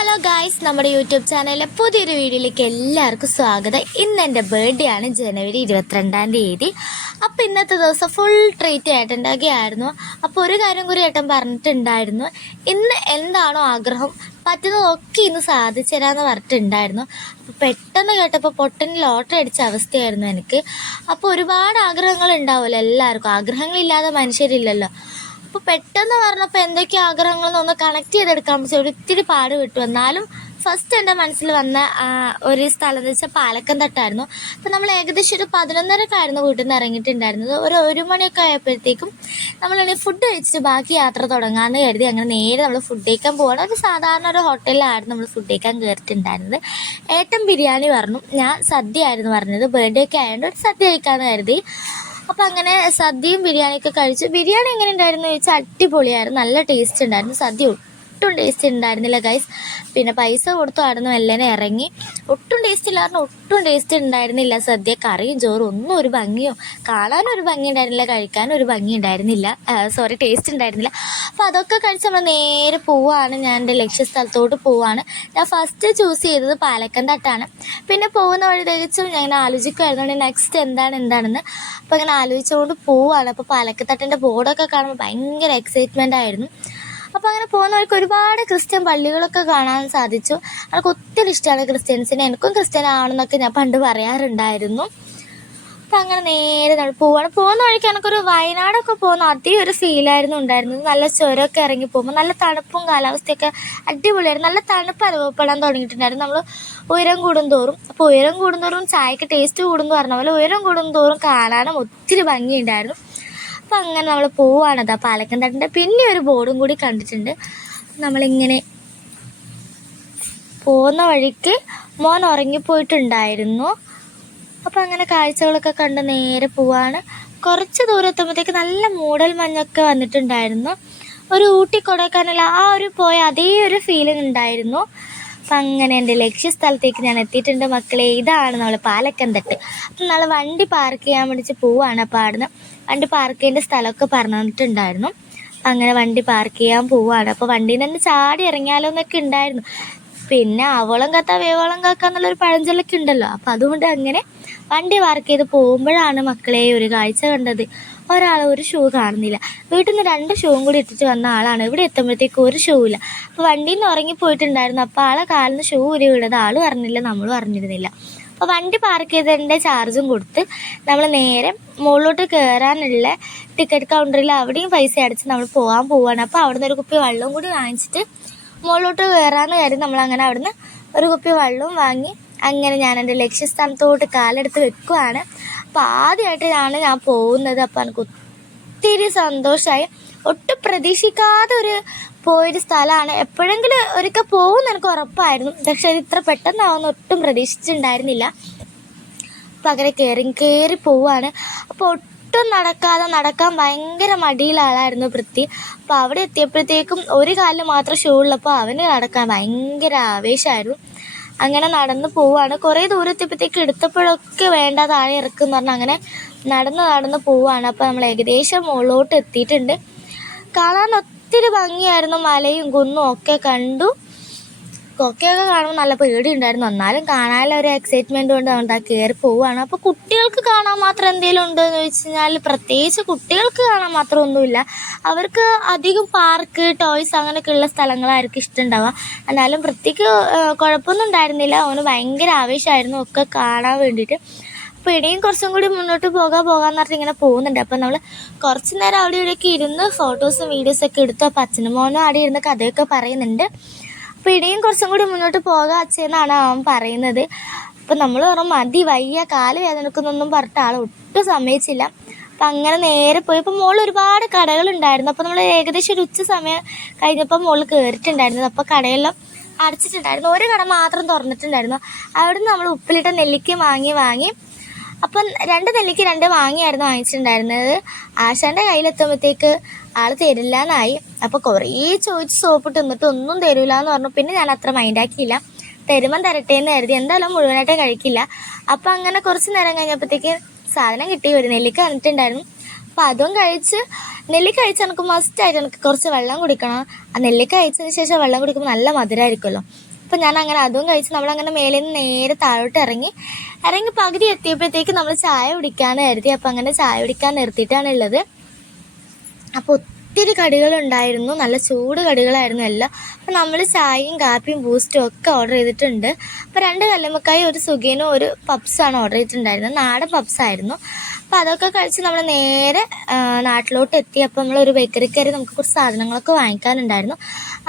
Hello guys നമ്മുടെ YouTube ചാനലിലെ പുതിയൊരു വീഡിയോയിലേക്ക് എല്ലാവർക്കും സ്വാഗതം. ഇന്ന് എന്റെ ബർത്ത്ഡേ ആണ് ജനുവരി ഇരുപത്തിരണ്ടാം തീയതി. അപ്പോൾ ഇന്നത്തെ ദിവസം ഫുൾ ട്രീറ്റ് ഏട്ടന്റെയൊക്കെയായിരുന്നു. അപ്പോൾ ഒരു കാര്യം കൂടി ഏട്ടൻ പറഞ്ഞിട്ടുണ്ടായിരുന്നു. ഇന്ന് എന്താണോ ആഗ്രഹം പറ്റുന്നതൊക്കെ ഇന്ന് സാധിച്ചു തരാമെന്ന് പറഞ്ഞിട്ടുണ്ടായിരുന്നു. അപ്പോൾ പെട്ടെന്ന് കേട്ടപ്പോൾ പൊട്ടന് ലോട്ടറി അടിച്ച അവസ്ഥയായിരുന്നു എനിക്ക്. അപ്പോൾ ഒരുപാട് ആഗ്രഹങ്ങൾ ഉണ്ടാവുമല്ലോ എല്ലാവർക്കും. ആഗ്രഹങ്ങളില്ലാതെ മനുഷ്യരില്ലല്ലോ. അപ്പോൾ പെട്ടെന്ന് പറഞ്ഞപ്പോൾ എന്തൊക്കെ ആഗ്രഹങ്ങളെന്നൊന്ന് കണക്ട് ചെയ്തെടുക്കാൻ പറ്റിയ ഒരിത്തിരി പാട് വിട്ടു എന്നാലും ഫസ്റ്റ് എന്റെ മനസ്സിൽ വന്ന ഒരു സ്ഥലം എന്ന് വെച്ചാൽ പാലക്കം തട്ടായിരുന്നു. അപ്പോൾ നമ്മൾ ഏകദേശം ഒരു പതിനൊന്നരക്കായിരുന്നു വീട്ടിൽ നിന്ന് ഇറങ്ങിയിട്ടുണ്ടായിരുന്നത്. ഒരു ഒരു മണിയൊക്കെ ആയപ്പോഴത്തേക്കും നമ്മൾ ഫുഡ് കഴിച്ചിട്ട് ബാക്കി യാത്ര തുടങ്ങാമെന്ന് കരുതി അങ്ങനെ നേരെ നമ്മൾ ഫുഡ് കഴിക്കാൻ പോകണം ഒരു സാധാരണ ഒരു ഹോട്ടലിലായിരുന്നു നമ്മൾ ഫുഡ് കഴിക്കാൻ കയറിയിട്ടുണ്ടായിരുന്നത് ഏട്ടൻ ബിരിയാണി പറഞ്ഞു. ഞാൻ സദ്യ ആയിരുന്നു പറഞ്ഞത്. ബർത്ത്ഡേ ഒക്കെ ആയതുകൊണ്ട് ഒരു സദ്യ കഴിക്കാമെന്ന് കരുതി. അപ്പം അങ്ങനെ സദ്യയും ബിരിയാണിയൊക്കെ കഴിച്ചു ബിരിയാണി എങ്ങനെ ഉണ്ടായിരുന്നു ചോദിച്ചാൽ അടിപൊളിയായിരുന്നു. നല്ല ടേസ്റ്റ് ഉണ്ടായിരുന്നു. സദ്യ ഒട്ടും ടേസ്റ്റ് ഉണ്ടായിരുന്നില്ല ഗൈസ് പിന്നെ പൈസ കൊടുത്തു ആടുന്നു എല്ലാം ഇറങ്ങി. ഒട്ടും ടേസ്റ്റ് ഇല്ലായിരുന്നു ഒട്ടും ടേസ്റ്റ് ഉണ്ടായിരുന്നില്ല സദ്യ കറിയും ചോറും ഒന്നും ഒരു ഭംഗിയോ കാണാനും ഒരു ഭംഗി ഉണ്ടായിരുന്നില്ല കഴിക്കാനും ഒരു ഭംഗി ഉണ്ടായിരുന്നില്ല സോറി ടേസ്റ്റ് ഉണ്ടായിരുന്നില്ല അപ്പോൾ അതൊക്കെ കഴിച്ച് നമ്മൾ നേരെ പോവുകയാണ് ഞാൻ എന്റെ ലക്ഷ്യസ്ഥലത്തോട്ട് പോവുകയാണ് ഞാൻ ഫസ്റ്റ് ചൂസ് ചെയ്തത് പാലക്കം തട്ടാണ്. പിന്നെ പോകുന്ന വഴി തികച്ചും ഞാൻ ഇങ്ങനെ ആലോചിക്കുമായിരുന്നു നെക്സ്റ്റ് എന്താണ് എന്താണെന്ന് അപ്പോൾ ഇങ്ങനെ ആലോചിച്ചുകൊണ്ട് പോവുകയാണ് അപ്പോൾ പാലക്കത്തട്ടിന്റെ ബോർഡൊക്കെ കാണുമ്പോൾ ഭയങ്കര എക്സൈറ്റ്മെന്റ് ആയിരുന്നു. അപ്പോൾ അങ്ങനെ പോകുന്ന വഴിക്ക് ഒരുപാട് ക്രിസ്ത്യൻ പള്ളികളൊക്കെ കാണാൻ സാധിച്ചു. എനിക്ക് ഒത്തിരി ഇഷ്ടമാണ് ക്രിസ്ത്യൻസിനെ. എനിക്കും ക്രിസ്ത്യൻ ആവണമെന്നൊക്കെ ഞാൻ പണ്ട് പറയാറുണ്ടായിരുന്നു. അപ്പം അങ്ങനെ നേരെ നമ്മൾ പോവാണ്. പോകുന്ന വഴിക്ക് എനിക്കൊരു വയനാടൊക്കെ പോകുന്ന അതേ ഒരു ഫീലായിരുന്നു ഉണ്ടായിരുന്നത്. നല്ല ചുരമൊക്കെ ഇറങ്ങി പോകുമ്പോൾ നല്ല തണുപ്പും കാലാവസ്ഥയൊക്കെ അടിപൊളിയായിരുന്നു. നല്ല തണുപ്പ് അനുഭവപ്പെടാൻ തുടങ്ങിയിട്ടുണ്ടായിരുന്നു. നമ്മൾ ഉയരം കൂടുന്തോറും അപ്പോൾ ഉയരം കൂടുന്തോറും ചായക്ക് ടേസ്റ്റ് കൂടുന്നു പറഞ്ഞ പോലെ ഉയരം കൂടുന്തോറും കാണാനും ഒത്തിരി ഭംഗിയുണ്ടായിരുന്നു. അപ്പം അങ്ങനെ നമ്മൾ പോവാണത് ആ പാലക്കൻ തട്ടിന്റെ പിന്നെ ഒരു ബോർഡും കൂടി കണ്ടിട്ടുണ്ട്. നമ്മളിങ്ങനെ പോകുന്ന വഴിക്ക് മോൻ ഉറങ്ങിപ്പോയിട്ടുണ്ടായിരുന്നു. അപ്പോൾ അങ്ങനെ കാഴ്ചകളൊക്കെ കണ്ട് നേരെ പോവാണ്. കുറച്ച് ദൂരത്തുമ്പോഴത്തേക്ക് നല്ല മൂടൽ മഞ്ഞൊക്കെ വന്നിട്ടുണ്ടായിരുന്നു. ഒരു ഊട്ടി കൊടൈക്കനാൽ ആ ഒരു പോയ അതേ ഒരു ഫീലിംഗ് ഉണ്ടായിരുന്നു. അപ്പം അങ്ങനെ എന്റെ ലക്ഷ്യസ്ഥലത്തേക്ക് ഞാൻ എത്തിയിട്ടുണ്ട് മക്കളെ. ഇതാണ് നമ്മൾ പാലക്കൻ തട്ട് അപ്പം നമ്മൾ വണ്ടി പാർക്ക് ചെയ്യാൻ വേണ്ടിച്ച് പോവാണ് അപ്പോൾ അവിടുന്ന്. വണ്ടി പാർക്ക് ചെയ്യേണ്ട സ്ഥലമൊക്കെ പറഞ്ഞിട്ടുണ്ടായിരുന്നു. അങ്ങനെ വണ്ടി പാർക്ക് ചെയ്യാൻ പോവാണ്. അപ്പോൾ വണ്ടിയിൽ നിന്ന് ചാടി ഇറങ്ങിയാലോ എന്നൊക്കെ ഉണ്ടായിരുന്നു. പിന്നെ അവളം കത്ത വേവോളം കാക്ക എന്നുള്ളൊരു പഴഞ്ചൊല്ലൊക്കെ ഉണ്ടല്ലോ. അപ്പം അതുകൊണ്ട് അങ്ങനെ വണ്ടി പാർക്ക് ചെയ്ത് പോകുമ്പോഴാണ് മക്കളെ ഒരു കാഴ്ച കണ്ടത്. ഒരാൾ ഒരു ഷൂ കാണുന്നില്ല. വീട്ടിൽ നിന്ന് രണ്ട് ഷൂവും കൂടി ഇട്ടിട്ട് വന്ന ആളാണ്. ഇവിടെ എത്തുമ്പോഴത്തേക്ക് ഒരു ഷൂ ഇല്ല. അപ്പോൾ വണ്ടിയിൽ നിന്ന് ഉറങ്ങിപ്പോയിട്ടുണ്ടായിരുന്നു അപ്പോൾ ആളെ കാലിൽ നിന്ന് ഷൂ ഉരി വീണത് ആൾ പറഞ്ഞില്ല നമ്മളും അറിഞ്ഞിരുന്നില്ല അപ്പോൾ വണ്ടി പാർക്ക് ചെയ്തതിന്റെ ചാർജും കൊടുത്ത് നമ്മൾ നേരെ മുകളിലോട്ട് കയറാനുള്ള ടിക്കറ്റ് കൗണ്ടറിൽ അവിടെയും പൈസ അടച്ച് നമ്മൾ പോകാൻ പോവാണ്. അപ്പോൾ അവിടുന്ന് ഒരു കുപ്പി വെള്ളവും കൂടി വാങ്ങിച്ചിട്ട് മുകളിലോട്ട് കയറാമെന്ന് കരുതി നമ്മളങ്ങനെ അവിടുന്ന് ഒരു കുപ്പി വെള്ളവും വാങ്ങി അങ്ങനെ ഞാൻ എന്റെ ലക്ഷ്യസ്ഥാനത്തോട്ട് കാലെടുത്ത് വെക്കുവാണ്. അപ്പോൾ ആദ്യമായിട്ടാണ് ഞാൻ പോകുന്നത്. അപ്പോൾ എനിക്ക് ഒത്തിരി സന്തോഷമായി ഒട്ടും പ്രതീക്ഷിക്കാതെ ഒരു പോയൊരു സ്ഥലമാണ് എപ്പോഴെങ്കിലും ഒരിക്കൽ പോകുമെന്ന് എനിക്ക് ഉറപ്പായിരുന്നു. പക്ഷെ അത് ഇത്ര പെട്ടെന്നാവുമെന്ന് ഒട്ടും പ്രതീക്ഷിച്ചിട്ടുണ്ടായിരുന്നില്ല. അപ്പം അങ്ങനെ കയറി കയറി പോവാണ്. അപ്പോൾ ഒട്ടും നടക്കാതെ നടക്കാൻ ഭയങ്കര മടിയുള്ള ആളായിരുന്നു പൃഥ്വി. അപ്പോൾ അവിടെ എത്തിയപ്പോഴത്തേക്കും ഒരു കാലിൽ മാത്രം ഷൂ ഉള്ളപ്പോൾ അവന് നടക്കാൻ ഭയങ്കര ആവേശമായിരുന്നു. അങ്ങനെ നടന്ന് പോവാണ്. കുറേ ദൂരത്തെപ്പോഴത്തേക്ക് എടുത്തപ്പോഴൊക്കെ വേണ്ട താഴെ ഇറക്കും പറഞ്ഞ് അങ്ങനെ നടന്ന് നടന്ന് പോവാണ്. അപ്പോൾ നമ്മൾ ഏകദേശം മുകളിലോട്ട് എത്തിയിട്ടുണ്ട്. കാണാൻ ഒത്തിരി ഭംഗിയായിരുന്നു. മലയും കുന്നും ഒക്കെ കണ്ടു. കൊക്കയൊക്കെ കാണുമ്പോൾ നല്ല പേടി ഉണ്ടായിരുന്നു എന്നാലും കാണാനുള്ള ഒരു എക്സൈറ്റ്മെന്റ് കൊണ്ട് എന്താ കയറി പോവുകയാണ്. അപ്പോൾ കുട്ടികൾക്ക് കാണാൻ മാത്രം എന്തെങ്കിലും ഉണ്ടോ എന്ന് ചോദിച്ചു കഴിഞ്ഞാൽ പ്രത്യേകിച്ച് കുട്ടികൾക്ക് കാണാൻ മാത്രം ഒന്നുമില്ല. അവർക്ക് അധികം പാർക്ക് ടോയ്സ് അങ്ങനെയൊക്കെ ഉള്ള സ്ഥലങ്ങളായിരിക്കും ഇഷ്ടമുണ്ടാവുക. എന്നാലും വൃത്തിക്ക് കുഴപ്പമൊന്നും ഉണ്ടായിരുന്നില്ല. അവന് ഭയങ്കര ആവേശമായിരുന്നു ഒക്കെ കാണാൻ വേണ്ടിയിട്ട്. അപ്പോൾ ഇനിയും കുറച്ചും കൂടി മുന്നോട്ട് പോകാൻ പോകാന്ന് പറഞ്ഞിട്ട് ഇങ്ങനെ പോകുന്നുണ്ട്. അപ്പോൾ നമ്മൾ കുറച്ച് നേരം അവിടെ ഇവിടെയൊക്കെ ഇരുന്ന് ഫോട്ടോസും വീഡിയോസും ഒക്കെ എടുത്തു അപ്പോൾ അച്ഛനും മോനും അവിടെ ഇരുന്ന് കഥയൊക്കെ പറയുന്നുണ്ട്. അപ്പോൾ ഇനിയും കുറച്ചും കൂടി മുന്നോട്ട് പോകാം അച്ഛനാണ് അവൻ പറയുന്നത്. അപ്പോൾ നമ്മൾ പറഞ്ഞു മതി വയ്യ കാൽ വേദനക്കുന്നൊന്നും പറഞ്ഞിട്ട് ആൾ ഒട്ടും സമ്മതിച്ചില്ല. അപ്പം അങ്ങനെ നേരെ പോയി. അപ്പോൾ മുകളിൽ ഒരുപാട് കടകളുണ്ടായിരുന്നു അപ്പോൾ നമ്മൾ ഏകദേശം ഒരു ഉച്ച സമയം കഴിഞ്ഞപ്പോൾ മുകളിൽ കയറിയിട്ടുണ്ടായിരുന്നത് അപ്പോൾ കടയെല്ലാം അടച്ചിട്ടുണ്ടായിരുന്നു. ഒരു കട മാത്രം തുറന്നിട്ടുണ്ടായിരുന്നു. അവിടുന്ന് നമ്മൾ ഉപ്പിലിട്ട നെല്ലിക്ക വാങ്ങി വാങ്ങി അപ്പം രണ്ട് നെല്ലിക്ക് രണ്ട് വാങ്ങിയായിരുന്നു വാങ്ങിച്ചിട്ടുണ്ടായിരുന്നത്. ആശാന്റെ കയ്യിലെത്തുമ്പോഴത്തേക്ക് ആൾ തരില്ല എന്നായി അപ്പോൾ കുറേ ചോദിച്ച് സോപ്പിട്ട് നിന്നിട്ട് ഒന്നും തരൂല എന്ന് പറഞ്ഞു. പിന്നെ ഞാൻ അത്ര മൈൻഡാക്കിയില്ല തരുമ്പം തരട്ടെ എന്ന് കരുതി. എന്തായാലും മുഴുവനായിട്ട് കഴിക്കില്ല. അപ്പൊ അങ്ങനെ കുറച്ച് നേരം കഴിഞ്ഞപ്പോഴത്തേക്ക് സാധനം കിട്ടി. ഒരു നെല്ലിക്ക വന്നിട്ടുണ്ടായിരുന്നു. അപ്പൊ അതും കഴിച്ച് നെല്ലിക്ക കഴിച്ച് എനിക്ക് മസ്റ്റായിട്ട് എനിക്ക് കുറച്ച് വെള്ളം കുടിക്കണം. ആ നെല്ലിക്ക കഴിച്ചതിന് ശേഷം വെള്ളം കുടിക്കുമ്പോൾ നല്ല മധുരമായിരിക്കുമല്ലോ അപ്പം ഞാൻ അങ്ങനെ അതും കഴിച്ച് നമ്മളങ്ങനെ മേലെ നിന്ന് നേരെ താഴോട്ട് ഇറങ്ങി. ഇറങ്ങി പകുതി എത്തിയപ്പോഴത്തേക്ക് നമ്മൾ ചായ കുടിക്കാൻ കരുതി. അപ്പം അങ്ങനെ ചായ കുടിക്കാൻ നിർത്തിയിട്ടാണുള്ളത് അപ്പോൾ ഒത്തിരി കടികളുണ്ടായിരുന്നു. നല്ല ചൂട് കടികളായിരുന്നു എല്ലാം. അപ്പോൾ നമ്മൾ ചായയും കാപ്പിയും ബൂസ്റ്റും ഒക്കെ ഓർഡർ ചെയ്തിട്ടുണ്ട്. അപ്പോൾ രണ്ട് കല്ലുമ്മക്കായും ഒരു സുഖീനും ഒരു പപ്സാണ് ഓർഡർ ചെയ്തിട്ടുണ്ടായിരുന്നത്. നാടൻ പപ്സായിരുന്നു. അപ്പോൾ അതൊക്കെ കഴിച്ച് നമ്മൾ നേരെ നാട്ടിലോട്ട് എത്തി. അപ്പോൾ നമ്മളൊരു ബേക്കറി കയറി നമുക്ക് കുറച്ച് സാധനങ്ങളൊക്കെ വാങ്ങിക്കാനുണ്ടായിരുന്നു.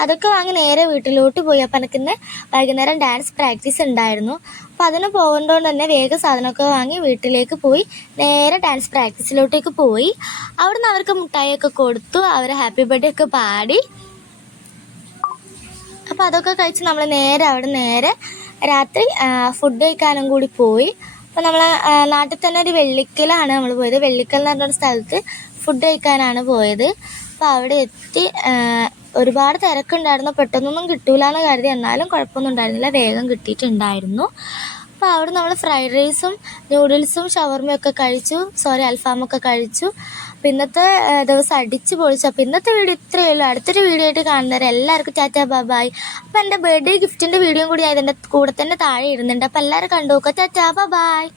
അതൊക്കെ വാങ്ങി നേരെ വീട്ടിലോട്ട് പോയി. അപ്പോൾ എനിക്കിന്ന് വൈകുന്നേരം ഡാൻസ് പ്രാക്ടീസ് ഉണ്ടായിരുന്നു. അപ്പോൾ അതിന് പോകേണ്ടതുകൊണ്ട് തന്നെ വേഗം സാധനമൊക്കെ വാങ്ങി വീട്ടിലേക്ക് പോയി നേരെ ഡാൻസ് പ്രാക്ടീസിലോട്ടേക്ക് പോയി. അവിടുന്ന് അവർക്ക് മുട്ടായിയൊക്കെ കൊടുത്തു അവർ ഹാപ്പി ബർത്ത്ഡേ ഒക്കെ പാടി. അപ്പോൾ അതൊക്കെ കഴിച്ച് നമ്മൾ നേരെ അവിടെ നേരെ രാത്രി ഫുഡ് കഴിക്കാനും കൂടി പോയി. അപ്പോൾ നമ്മൾ നാട്ടിൽ തന്നെ ഒരു വെള്ളിക്കലാണ് നമ്മൾ പോയത്. വെള്ളിക്കൽ എന്ന് പറഞ്ഞൊരു സ്ഥലത്ത് ഫുഡ് കഴിക്കാനാണ് പോയത്. അപ്പോൾ അവിടെ എത്തി ഒരുപാട് തിരക്കുണ്ടായിരുന്നു. പെട്ടെന്നൊന്നും കിട്ടൂല എന്ന് കരുതി. എന്നാലും കുഴപ്പമൊന്നും ഉണ്ടായിരുന്നില്ല വേഗം കിട്ടിയിട്ടുണ്ടായിരുന്നു. അപ്പോൾ അവിടെ നമ്മൾ ഫ്രൈഡ് റൈസും നൂഡിൽസും ഷവർമയൊക്കെ കഴിച്ചു. സോറി അൽഫാമൊക്കെ കഴിച്ചു. അപ്പം ഇന്നത്തെ ദിവസം അടിച്ച് പൊളിച്ചു. അപ്പോൾ ഇന്നത്തെ വീഡിയോ ഇത്രയേ ഉള്ളൂ. അടുത്തൊരു വീഡിയോ ആയിട്ട് കാണുന്നവരെ എല്ലാവർക്കും ടാറ്റാ ബാബായ് അപ്പോൾ എന്റെ ബർത്ത്ഡേ ഗിഫ്റ്റിന്റെ വീഡിയോയും കൂടി ഞാൻ ഇതിന്റെ കൂടെ തന്നെ താഴെ ഇടുന്നുണ്ട് അപ്പോൾ എല്ലാവരും കണ്ടു നോക്കുക ടാറ്റാ ബാബായ്